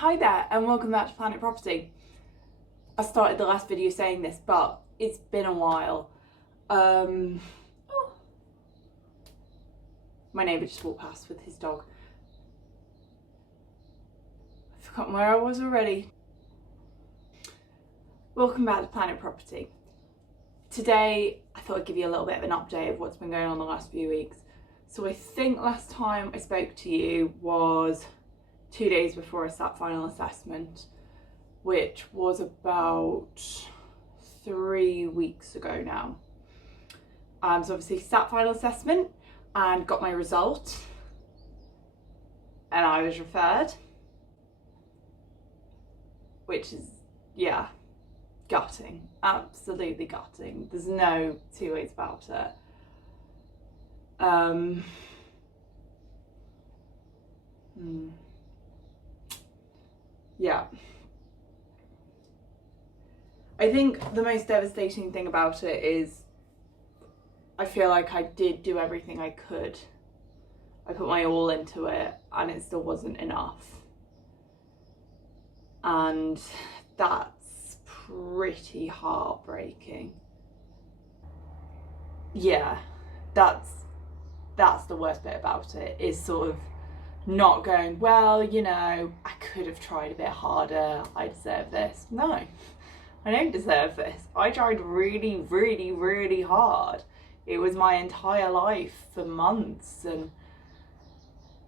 Hi there and welcome back to Planet Property. I started the last video saying this, but it's been a while. Oh, my neighbour just walked past with his dog. I've forgotten where I was already. Welcome back to Planet Property. Today I thought I'd give you a little bit of an update of what's been going on the last few weeks. So I think last time I spoke to you was 2 days before I sat final assessment, which was about 3 weeks ago now. So obviously sat final assessment and got my result, and I was referred, which is, yeah, gutting, absolutely gutting. There's no two ways about it. Yeah. I think the most devastating thing about it is I feel like I did do everything I could. I put my all into it and it still wasn't enough. And that's pretty heartbreaking. Yeah, that's the worst bit about it, is sort of not going, well, you know, I could have tried a bit harder, I deserve this. No, I don't deserve this. I tried really, really, really hard. It was my entire life for months and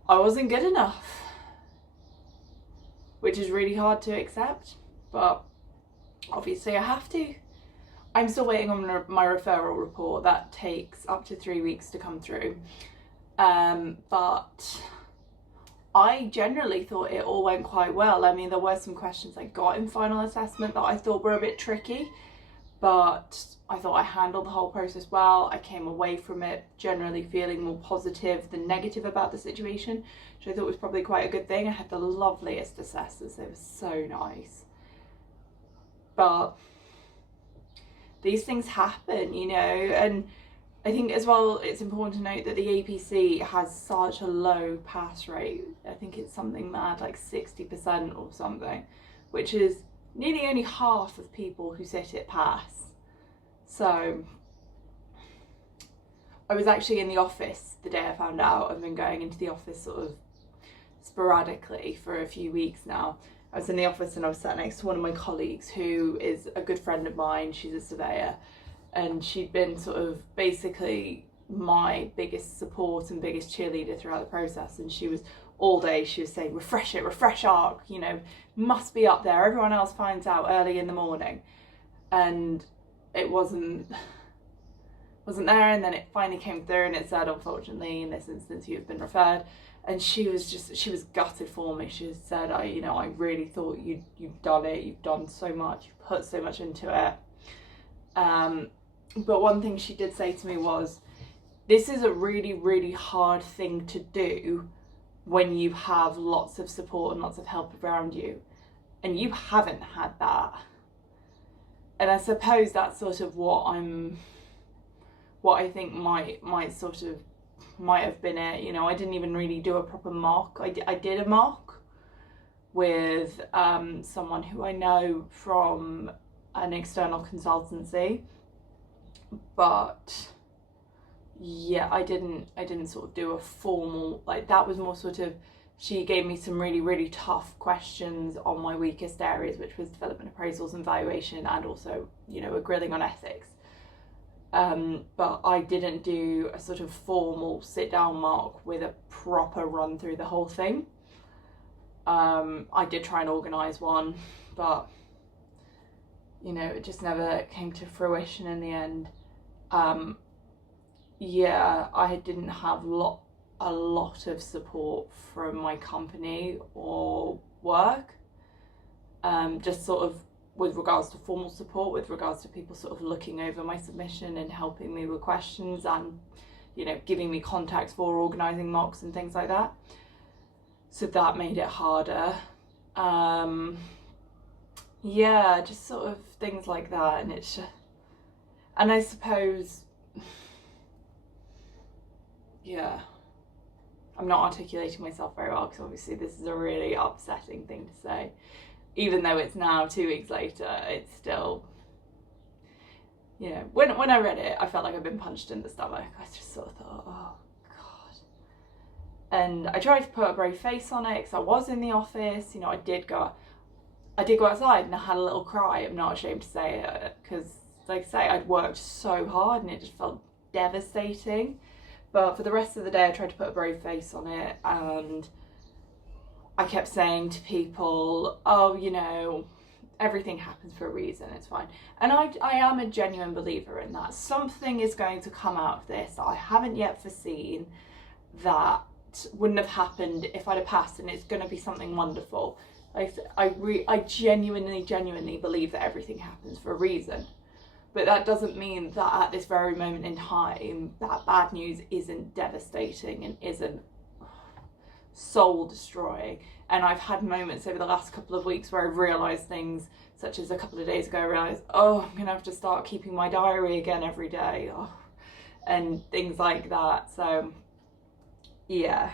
I wasn't good enough, which is really hard to accept, but obviously I have to. I'm still waiting on my referral report. That takes up to 3 weeks to come through. But I generally thought it all went quite well. I mean, there were some questions I got in final assessment that I thought were a bit tricky, but I thought I handled the whole process well. I came away from it generally feeling more positive than negative about the situation, which I thought was probably quite a good thing. I had the loveliest assessors. They were so nice. But these things happen, you know, and I think as well it's important to note that the APC has such a low pass rate. I think it's something mad like 60% or something, which is nearly only half of people who sit it pass. So I was actually in the office the day I found out. I've been going into the office sort of sporadically for a few weeks now. I was in the office and I was sat next to one of my colleagues who is a good friend of mine. She's a surveyor, and she'd been sort of basically my biggest support and biggest cheerleader throughout the process. And she was all day, she was saying, refresh it, refresh ARC, you know, must be up there. Everyone else finds out early in the morning. And it wasn't there, and then it finally came through and it said, unfortunately, in this instance, you've been referred. And she was gutted for me. She said, I really thought you'd done it. You've done so much. You've put so much into it. But one thing she did say to me was, this is a really, really hard thing to do when you have lots of support and lots of help around you. And you haven't had that. And I suppose that's sort of what I think might have been it. You know, I didn't even really do a proper mock. I did a mock with someone who I know from an external consultancy, but yeah, I didn't sort of do a formal, like, that was more sort of, she gave me some really, really tough questions on my weakest areas, which was development appraisals and valuation, and also, you know, a grilling on ethics. But I didn't do a sort of formal sit down mark with a proper run through the whole thing. I did try and organise one, but you know, it just never came to fruition in the end. Yeah, I didn't have a lot of support from my company or work, just sort of with regards to formal support, with regards to people sort of looking over my submission and helping me with questions and, you know, giving me contacts for organising mocks and things like that. So that made it harder. Yeah, just sort of things like that. And I suppose, yeah, I'm not articulating myself very well because obviously this is a really upsetting thing to say. Even though it's now 2 weeks later, it's still, you know, when I read it, I felt like I'd been punched in the stomach. I just sort of thought, oh God. And I tried to put a brave face on it because I was in the office. You know, I did go outside and I had a little cry. I'm not ashamed to say it because, like I say, I'd worked so hard and it just felt devastating. But for the rest of the day, I tried to put a brave face on it, and I kept saying to people, oh, you know, everything happens for a reason, it's fine. And I am a genuine believer in that. Something is going to come out of this that I haven't yet foreseen, that wouldn't have happened if I'd have passed, and it's going to be something wonderful. I genuinely believe that everything happens for a reason. But that doesn't mean that at this very moment in time, that bad news isn't devastating and isn't soul destroying. And I've had moments over the last couple of weeks where I've realised things, such as a couple of days ago, I realised, oh, I'm going to have to start keeping my diary again every day, and things like that. So, yeah.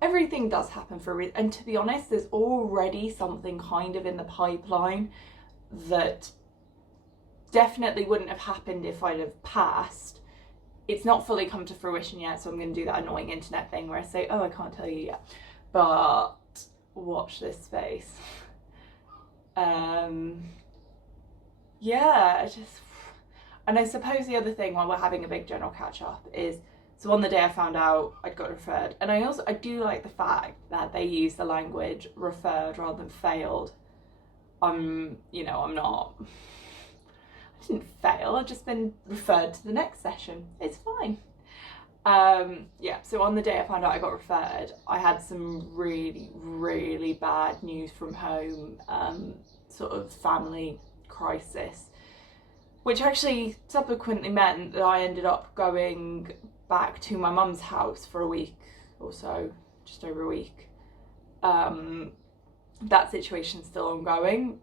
Everything does happen for a reason. And to be honest, there's already something kind of in the pipeline that definitely wouldn't have happened if I'd have passed. It's not fully come to fruition yet, so I'm going to do that annoying internet thing where I say, oh, I can't tell you yet, but watch this space. Yeah, and I suppose the other thing while we're having a big general catch up is, so on the day I found out I'd got referred, and I do like the fact that they use the language referred rather than failed. I'm not, I didn't fail, I've just been referred to the next session. It's fine. Yeah, so on the day I found out I got referred, I had some really, really bad news from home, sort of family crisis, which actually subsequently meant that I ended up going back to my mum's house for a week or so, just over a week. That situation's still ongoing.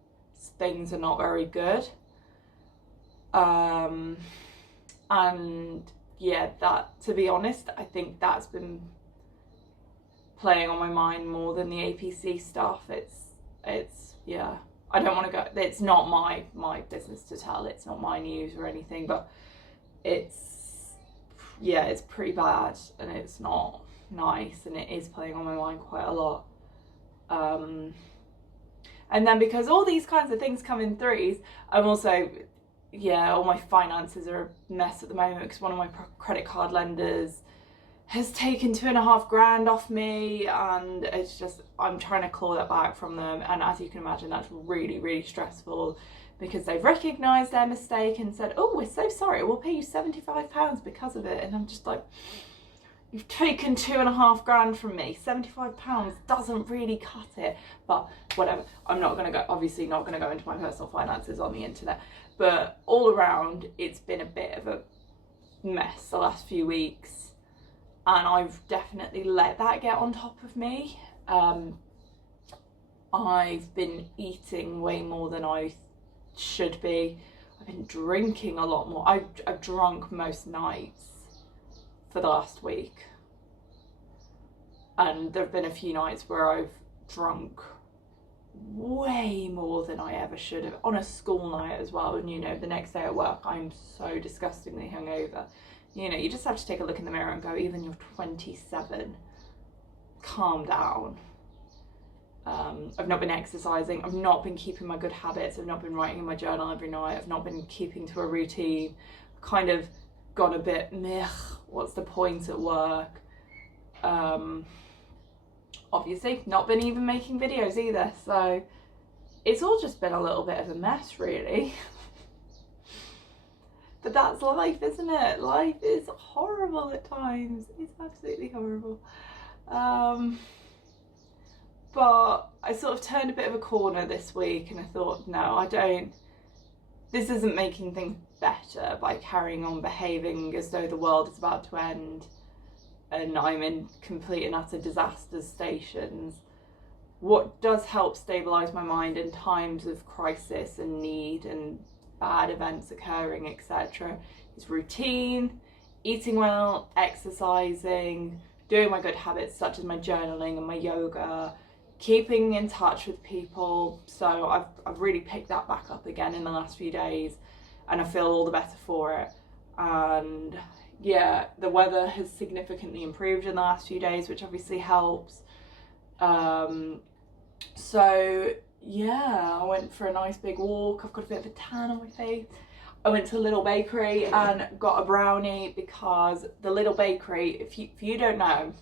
Things are not very good. And yeah, that, to be honest, I think that's been playing on my mind more than the APC stuff. It's yeah, I don't want to go, it's not my business to tell, it's not my news or anything, but it's pretty bad and it's not nice, and it is playing on my mind quite a lot. And then because all these kinds of things come in threes, I'm also, all my finances are a mess at the moment because one of my credit card lenders has taken $2,500 off me, and it's just, I'm trying to claw that back from them. And as you can imagine, that's really, really stressful because they've recognised their mistake and said, oh, we're so sorry, we'll pay you £75 because of it. And I'm just like, you've taken $2,500 from me. £75 doesn't really cut it, but whatever. I'm not going to go, obviously not going to go into my personal finances on the internet, but all around, it's been a bit of a mess the last few weeks, and I've definitely let that get on top of me. I've been eating way more than I should be. I've been drinking a lot more. I've drunk most nights for the last week, and there have been a few nights where I've drunk way more than I ever should have, on a school night as well. And the next day at work I'm so disgustingly hungover. You just have to take a look in the mirror and go, even you're 27, calm down. I've not been exercising, I've not been keeping my good habits, I've not been writing in my journal every night, I've not been keeping to a routine, kind of gone a bit meh, what's the point at work. Obviously not been even making videos either, so it's all just been a little bit of a mess, really. But that's life, isn't it? Life is horrible at times. It's absolutely horrible. But I sort of turned a bit of a corner this week, and I thought, no, this isn't making things better by carrying on behaving as though the world is about to end and I'm in complete and utter disaster stations. What does help stabilise my mind in times of crisis and need and bad events occurring, etc., is routine, eating well, exercising, doing my good habits such as my journaling and my yoga, keeping in touch with people. So I've really picked that back up again in the last few days, and I feel all the better for it. And yeah, the weather has significantly improved in the last few days, which obviously helps. So yeah, I went for a nice big walk. I've got a bit of a tan on my face. I went to a little bakery and got a brownie, because the little bakery, if you don't know,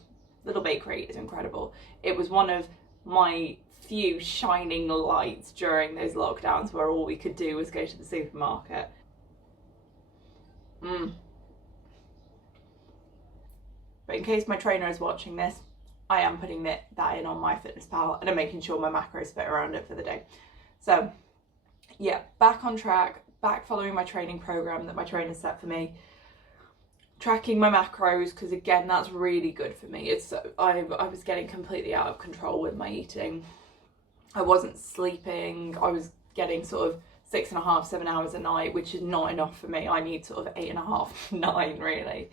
little bakery is incredible. It was one of my few shining lights during those lockdowns where all we could do was go to the supermarket. But in case my trainer is watching this, I am putting that in on MyFitnessPal, and I'm making sure my macros fit around it for the day. So yeah, back on track, back following my training program that my trainer set for me, tracking my macros, because again, that's really good for me. I was getting completely out of control with my eating. I wasn't sleeping. I was getting sort of 6.5, 7 hours a night, which is not enough for me. I need sort of 8.5, 9 really.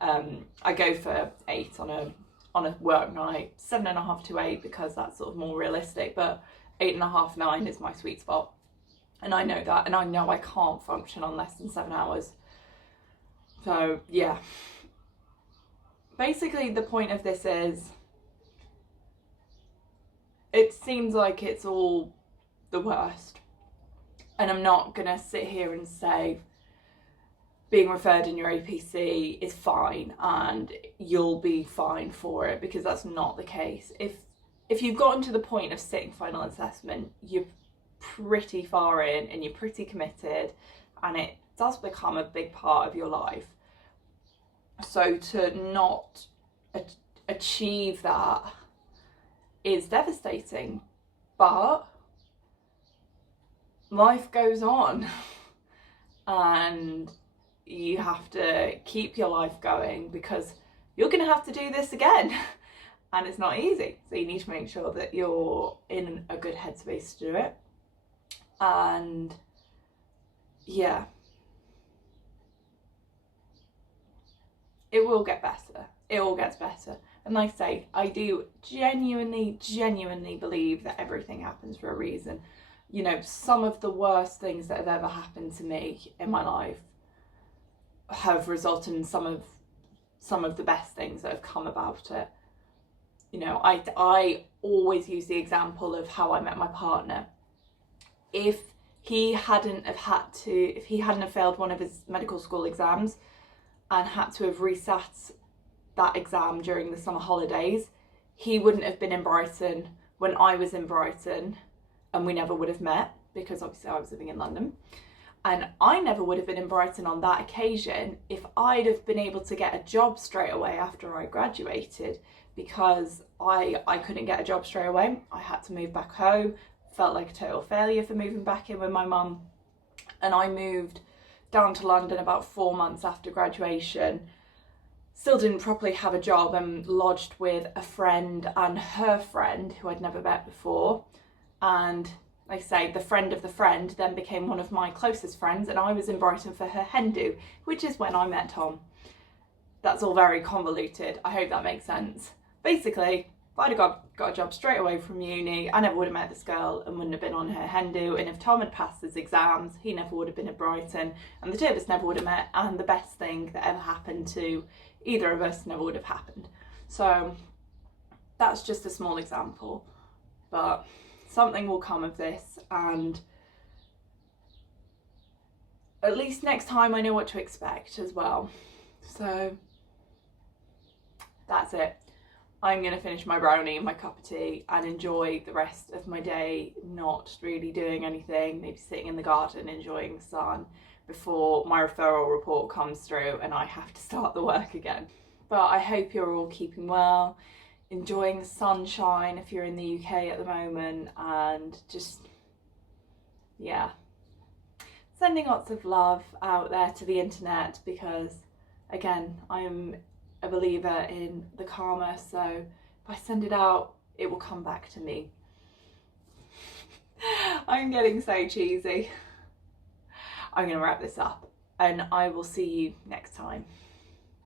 I go for 8 on a work night, 7.5 to 8 because that's sort of more realistic, but 8.5, 9 is my sweet spot. And I know that, and I know I can't function on less than 7 hours. So yeah, basically the point of this is, it seems like it's all the worst, and I'm not gonna sit here and say being referred in your APC is fine and you'll be fine for it, because that's not the case. If you've gotten to the point of sitting final assessment, you're pretty far in and you're pretty committed, and it does become a big part of your life. So to not achieve that is devastating, but life goes on and you have to keep your life going, because you're going to have to do this again and it's not easy. So you need to make sure that you're in a good headspace to do it. And yeah, it will get better. It all gets better. And like I say, I do genuinely believe that everything happens for a reason. You know, some of the worst things that have ever happened to me in my life have resulted in some of the best things that have come about it. You know, I always use the example of how I met my partner. If he hadn't have failed one of his medical school exams and had to have resat that exam during the summer holidays, he wouldn't have been in Brighton when I was in Brighton, and we never would have met, because obviously I was living in London. And I never would have been in Brighton on that occasion if I'd have been able to get a job straight away after I graduated, because I couldn't get a job straight away. I had to move back home. Felt like a total failure for moving back in with my mum. And I moved down to London about 4 months after graduation. Still didn't properly have a job, and lodged with a friend and her friend who I'd never met before. And like I say, the friend of the friend then became one of my closest friends, and I was in Brighton for her hen do, which is when I met Tom. That's all very convoluted. I hope that makes sense. Basically, if I'd have got a job straight away from uni, I never would have met this girl and wouldn't have been on her hen do. And if Tom had passed his exams, he never would have been at Brighton, and the two of us never would have met, and the best thing that ever happened to either of us never would have happened. So that's just a small example, but something will come of this, and at least next time I know what to expect as well. So that's it. I'm going to finish my brownie and my cup of tea and enjoy the rest of my day, not really doing anything, maybe sitting in the garden enjoying the sun before my referral report comes through and I have to start the work again. But I hope you're all keeping well, enjoying the sunshine if you're in the UK at the moment, and just, yeah, sending lots of love out there to the internet, because again, I'm a believer in the karma, so if I send it out, it will come back to me. I'm getting so cheesy. I'm going to wrap this up, and I will see you next time.